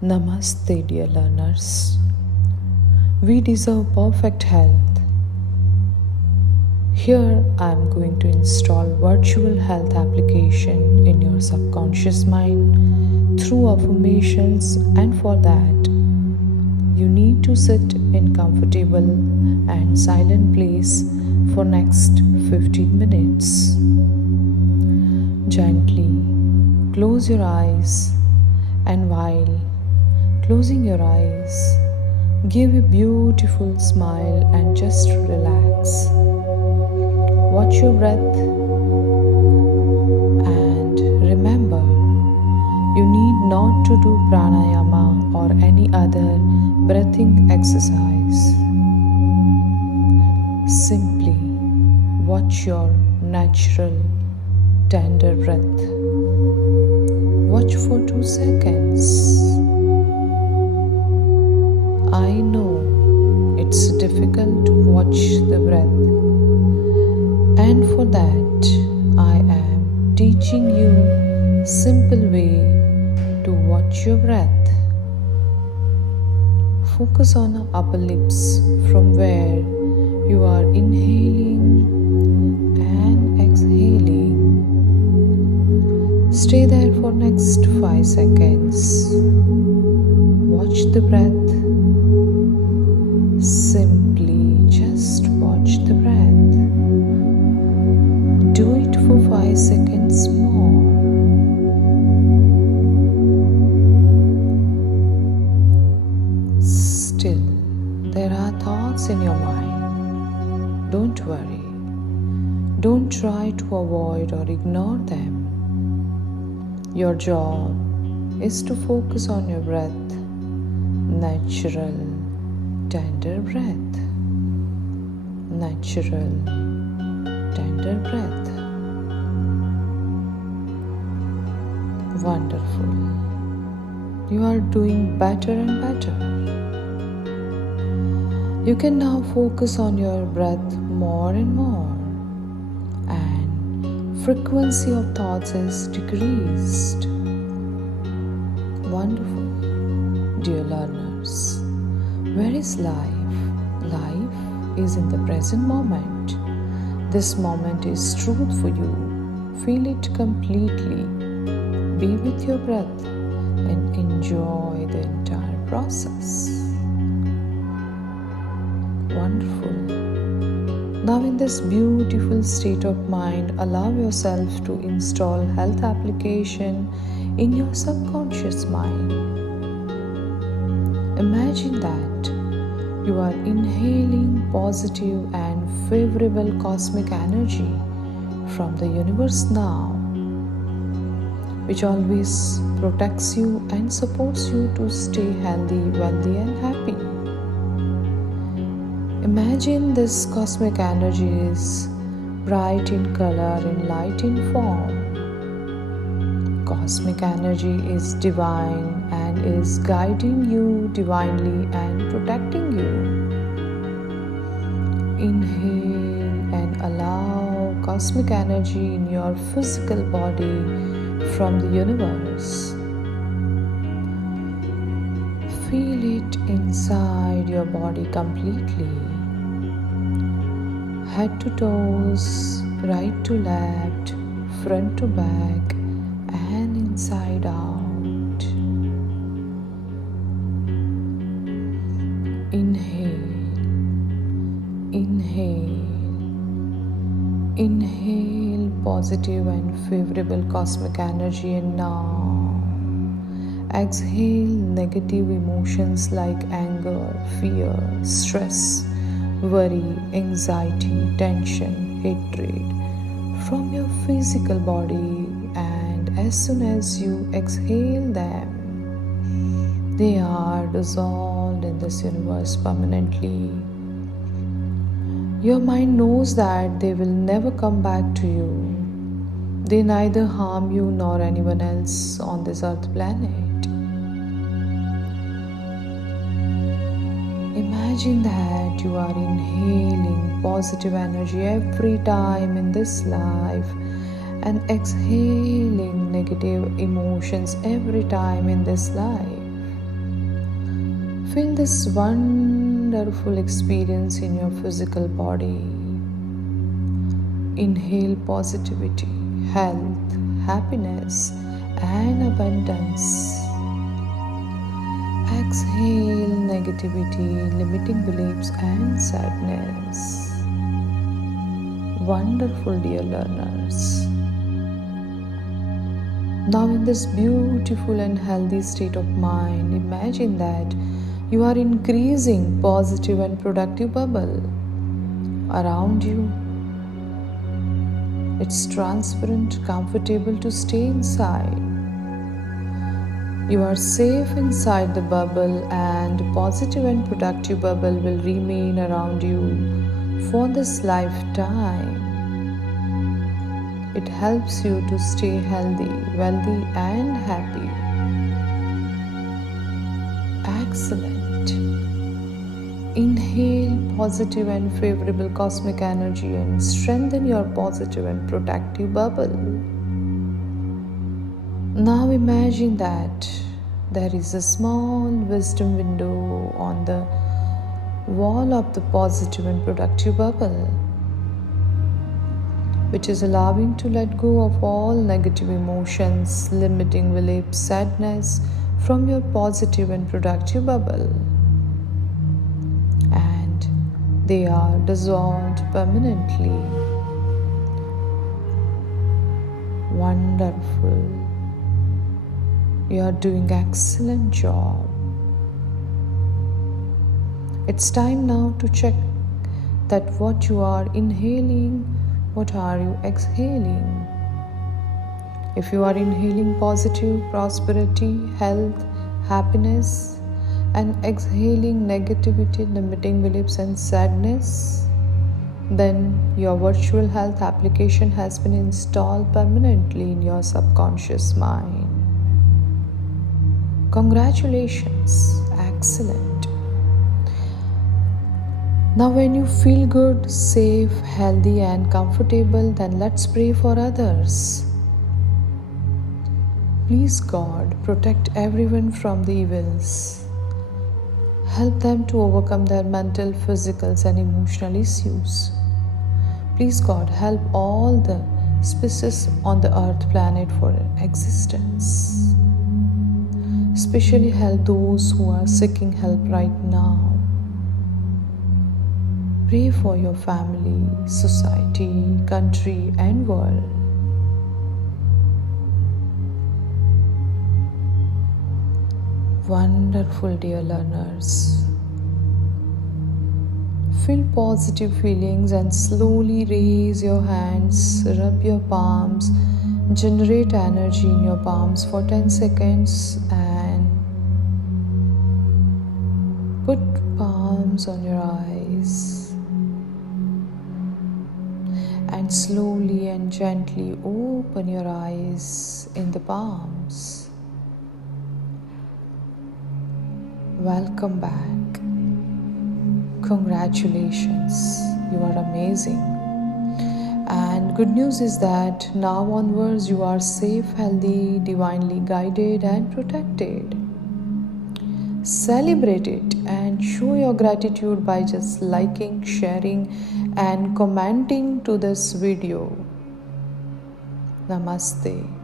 Namaste, dear learners. We deserve perfect health. Here I am going to install virtual health application in your subconscious mind through affirmations, and for that you need to sit in comfortable and silent place for next 15 minutes. Gently close your eyes, and while closing your eyes, give a beautiful smile and just relax. Watch your breath and remember, you need not to do pranayama or any other breathing exercise. Simply watch your natural, tender breath. Watch for 2 seconds. I know it's difficult to watch the breath, and for that I am teaching you simple way to watch your breath. Focus on the upper lips from where you are inhaling and exhaling. Stay there for next 5 seconds. Watch the breath. Simply just watch the breath. Do it for 5 seconds more. Still, there are thoughts in your mind. Don't worry. Don't try to avoid or ignore them. Your job is to focus on your breath, natural, tender breath, natural, tender breath. Wonderful. You are doing better and better. You can now focus on your breath more and more, and frequency of thoughts is decreased. Wonderful. Dear learners, where is life? Life is in the present moment. This moment is truth for you. Feel it completely. Be with your breath and enjoy the entire process. Wonderful. Now in this beautiful state of mind, allow yourself to install health application in your subconscious mind. Imagine that you are inhaling positive and favorable cosmic energy from the universe now, which always protects you and supports you to stay healthy, wealthy, and happy. Imagine this cosmic energy is bright in color and light in form. Cosmic energy is divine and is guiding you divinely and protecting you. Inhale and allow cosmic energy in your physical body from the universe. Feel it inside your body completely. Head to toes, right to left, front to back, and inside out. Inhale, inhale, inhale positive and favorable cosmic energy, and now exhale negative emotions like anger, fear, stress, worry, anxiety, tension, hatred from your physical body, and as soon as you exhale them, they are dissolved in this universe permanently. Your mind knows that they will never come back to you. They neither harm you nor anyone else on this earth planet. Imagine that you are inhaling positive energy every time in this life and exhaling negative emotions every time in this life. Feel this wonderful experience in your physical body. Inhale positivity, health, happiness, and abundance. Exhale negativity, limiting beliefs, and sadness. Wonderful, dear learners. Now, in this beautiful and healthy state of mind, imagine that you are increasing positive and productive bubble around you. It's transparent, comfortable to stay inside. You are safe inside the bubble, and positive and productive bubble will remain around you for this lifetime. It helps you to stay healthy, wealthy, and happy. Excellent. Inhale positive and favorable cosmic energy and strengthen your positive and protective bubble. Now imagine that there is a small wisdom window on the wall of the positive and productive bubble, which is allowing to let go of all negative emotions, limiting beliefs, sadness from your positive and productive bubble. And they are dissolved permanently. Wonderful. You are doing excellent job. It's time now to check that what you are inhaling, what are you exhaling? If you are inhaling positive, prosperity, health, happiness, and exhaling negativity, limiting beliefs, and sadness, then your virtual health application has been installed permanently in your subconscious mind. Congratulations, excellent. Now, when you feel good, safe, healthy, and comfortable, then let's pray for others. Please, God, protect everyone from the evils. Help them to overcome their mental, physical, and emotional issues. Please, God, help all the species on the earth planet for existence. Especially help those who are seeking help right now. Pray for your family, society, country, and world. Wonderful, dear learners. Feel positive feelings and slowly raise your hands, rub your palms, generate energy in your palms for 10 seconds and put palms on your eyes. And slowly and gently open your eyes in the palms. Welcome back. Congratulations, you are amazing. And good news is that now onwards you are safe, healthy, divinely guided, and protected. Celebrate it and show your gratitude by just liking, sharing, and commenting to this video. Namaste.